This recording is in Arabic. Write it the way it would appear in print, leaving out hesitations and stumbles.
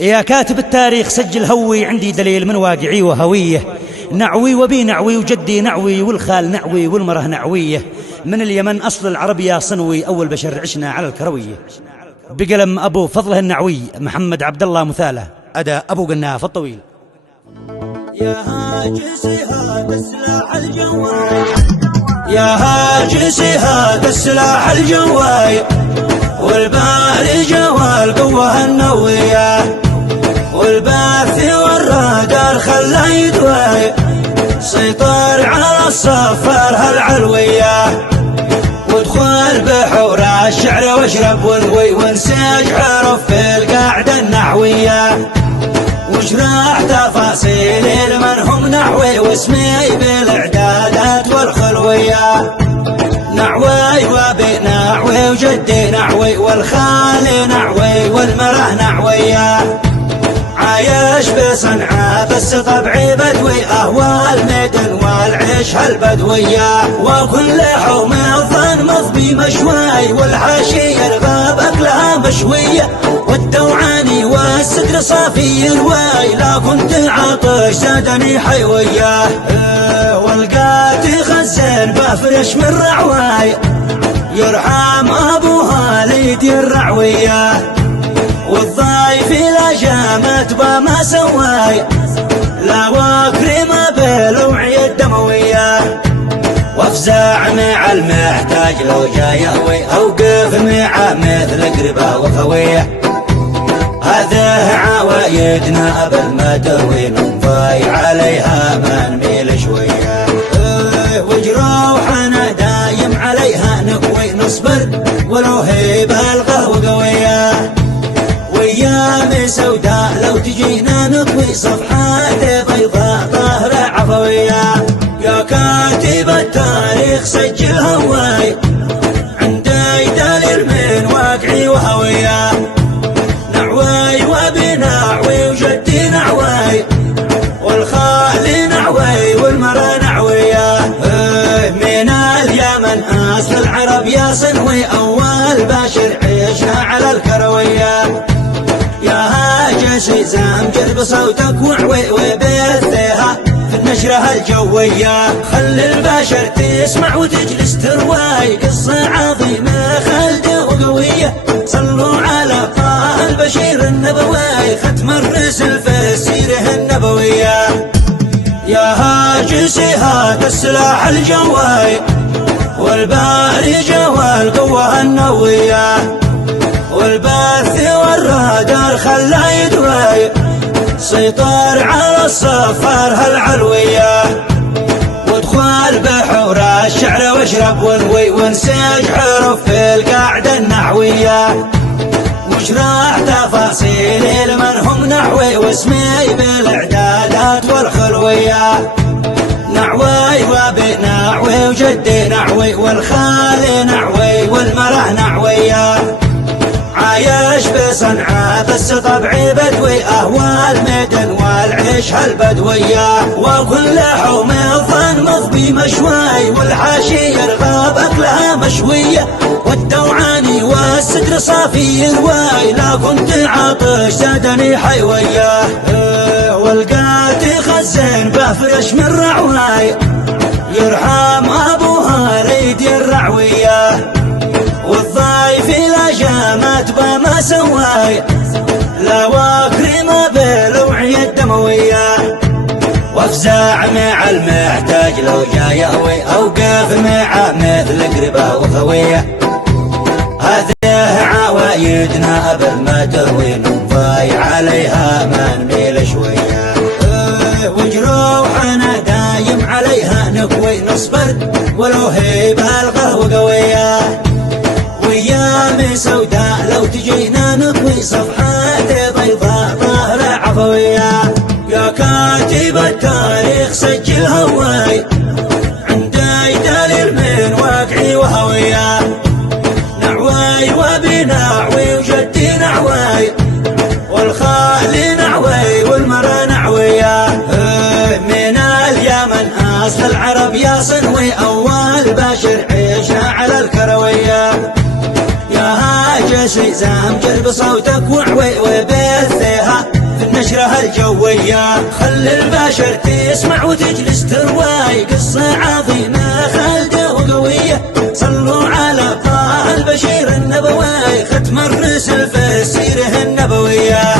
يا كاتب التاريخ سجل هوي، عندي دليل من واقعي وهوية. نعوي وبي نعوي وجدي نعوي والخال نعوي والمره نعوية. من اليمن أصل العرب يا صنوي، أول بشر عشنا على الكروية. بقلم أبو فضله النعوي محمد عبد الله مثاله، أدى أبو قناف الطويل. يا هاجسي هذا السلاح الجواي، يا هاجسي هذا السلاح الجواي، والبارجة والقوة النوية، والباث والرادار خلى يدوي، سيطر على الصفار هالعلوية، وادخل بحور الشعر واشرب وانوي، وانسج حرف في القاعدة النحوية، واشرح تفاصيل من هم نحوي، واسمي بالاعدادات والخلوية، نعوي وبي نعوي وجدي نعوي، والخال نعوي والمره نعوية، عايش بصنعاء بس طبعي بدوي، اهوى الميدن والعيش هالبدوية، وكل حوم الظن مضبي مشواي، والحاشية الغاب اكلها مشوية، والدوعاني والسدر صافي الواي، لا كنت عاطش زادني حيوية، والقاتي خزن بفرش من رعواي، يرحم ابوها ليدي الرعوية، والضايف لا جامت بما سواي، لا واكرم بالوعي الدموية، وافزع مع المحتاج لو جاي يهوي، اوقف مع مثل قربة وخوية، هذه عوايدنا قبل ما تروي، ننضاي عليها ما نميل شوية، وجروحنا دايم عليها نقوي، نصبر ولو هي بالقهوة قوية، وايام سوداء لو تجينا نطوي، صفحات بيضاء طاهرة عفوية، يا كاتب التاريخ سجل هواي، عندي دليل من واقعي وهوية، نعوي وبي نعوي وجدي نعوي، والخال نعوي والمره نعوية، من اليمن اصل العرب يا صنوي، اول باشر عيشنا على الكروية، يا هاجسي زمجر بصوتك وعوي، وبثها في النشرة الجوية، خل البشر تسمع وتجلس ترواي، قصة عظيمة خالدة وقوية، صلوا على طه البشير النبوي، ختم الرسل في السيرة النبوية، يا هاجسي هذا السلاح الجواي، والبارجة والقوة النوية، والباث والرادار خلى يدوي، سيطر على الصفار هالعلوية، وادخل بحور الشعر واشرب وانوي، وانسج حرف في القاعدة النحوية، واشرح تفاصيل من هم نحوي، واسمي بالاعدادات والخلوية، نعوي وبي نعوي وجدي نعوي، والخال نعوي والمره نعوية، عايش بصنعاء بس طبعي بدوي، اهوى الميدن والعيش هالبدوية، وكل حوم الظن مضبي مشواي، والحاشية الغاب اكلها مشوية، والدوعاني والسدر صافي الواي، لا كنت عاطش زادني حيوية، والقاتي خزن بفرش من رعواي، يرحم ابوها ليدي الرعوية، والضايف لا جامت بما سواي، لا واكرم بالوعي الدموية، وافزع مع المحتاج لو جاي يهوي، اوقف مع مثل قربة وخوية، هذه عوايدنا قبل ما تروي، ننضاي عليها ما نميل شوية، وجروحنا دايم عليها نقوي، نصبر ولو هي بالقهوة قوية، وايام سوداء لو تجينا نطوي، صفحات بيضاء طاهرة عفوية، يا كاتب التاريخ سجل هواي، عندي دليل من واقعي وهوية، نعوي وبي نعوي وجدي نعوي، والخال نعوي والمره نعوية، من اليمن اصل العرب يا صنوي، اول باشر عيشنا على الكروية، يا هاجسي زمجر بصوتك وعوي، وبثها نشرها الجوية. خل البشر تسمع وتجلس ترواي قصة عظيمة خالدة وقوية. صلوا على طه البشير النبوي ختم الرسل في السيرة النبوية.